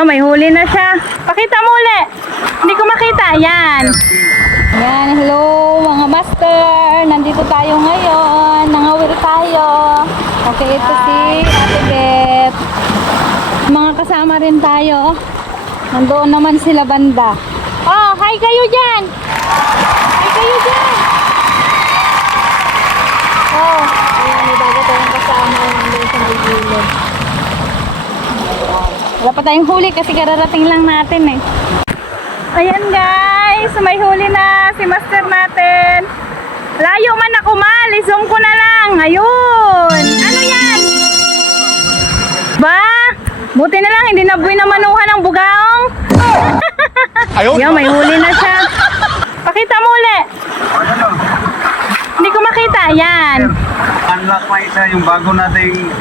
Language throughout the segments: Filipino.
Oh, may huli na siya. Pakita mo ulit. Hindi ko makita. Yan. Yan. Hello mga master. Nandito tayo ngayon. Nangawir tayo. Okay, ito si Ate Beth. Mga kasama rin tayo. Nandoon naman sila banda. Oh, hi kayo dyan. Hi kayo dyan. Oh, ayan, may bago tayong kasama nandun sa may gilid. Wala pa tayong huli kasi kararating lang natin eh. Ayan guys, may huli na si master natin. Layo man ako mal, zoom ko na lang. Ayun. Ano yan? Ba? Buti na lang, hindi na binamanuhan ng bugaong. Ayun, may huli na siya. Pakita mo ulit. Hindi ko makita. Yan. Unlock pa isa yung bago nating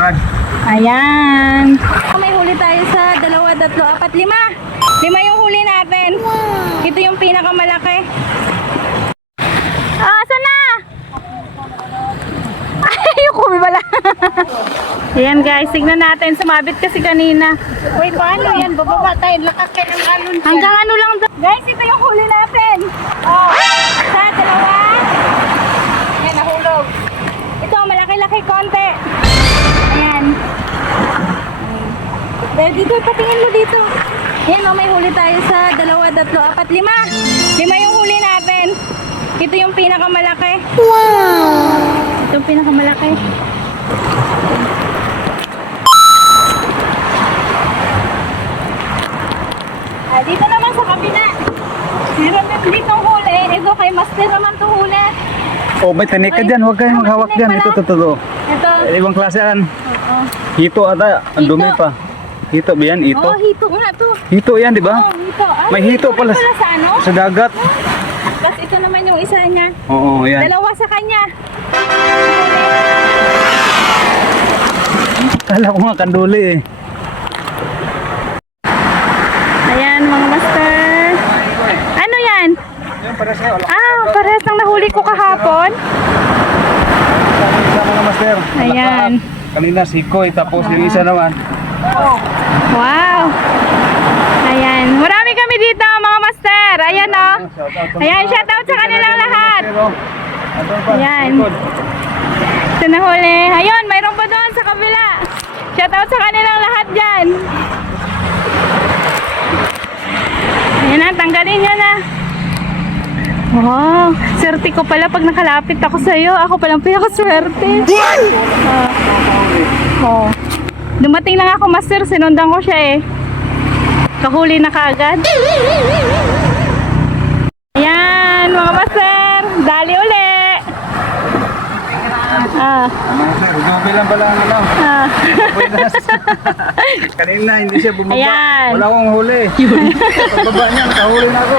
rod. Ayan. May huli tayo sa 2, 3, 4, 5. 5 yung huli natin. Ito yung pinakamalaki. Ah, saan na? Ay, yung kubi pala. Ayan guys, tignan natin. Sumabit kasi kanina. Uy, paano yan? Bababa tayo. Lakakay ng alon dyan. Hanggang ano lang. Guys, ito yung huli natin. Oh, sa 2. Yan, nahulog. Ito, malaki-laki konti. Ayan. Dahil dito, patingin mo dito. Ayan, oh, may huli tayo sa 2, 3, 4, 5. 5 yung huli natin. Ito yung pinakamalaki. Wow! Ito yung pinakamalaki. Dito naman sa kabila. Meron din dito huli. Ito kay master naman to huli. Oh, may tanik ka dyan. Huwag kayong maghawak dyan. Ito, totoo. Ito. Ibang klase yan. Oo. Hito ata. Ang dumi pa. Hito ba yan? Hito? Oh, hito nga to. Hito yan, di ba? Oh, hito. Ay, May hito pala sa ano? sa dagat. Tapos ito naman yung isa niya. Oo, yan. 2 sa kanya. Kala ko nga kanduli eh. Ayan mga master. Ano yan? Yan, para sa'yo. Ah, parehas ng nahuli ko kahapon. Isa mga master. Ayan. Kanina sikoy, tapos yung isa naman. Wow. Ayan. Marami kami dito mga master. Ayan o. Ayan, shout out sa kanilang lahat. Ayan. Ito na huli. Ayun, mayroon pa doon sa kabila. Shout out sa kanilang lahat dyan. Ayan na, tanggalin nyo na. Wow, swerte ko pala pag nakalapit ako sa'yo. Ako palang pinakaswerte. Oh. Dumating lang ako master, sinundan ko siya eh. Kahuli na kaagad. Ayan mga master, dali uli. Ah. Master, gabi lang pala ang ano. Ah. Kanina hindi siya bumaba. Ayan. Wala akong huli. Pagbaba niya, nakahuli na ako.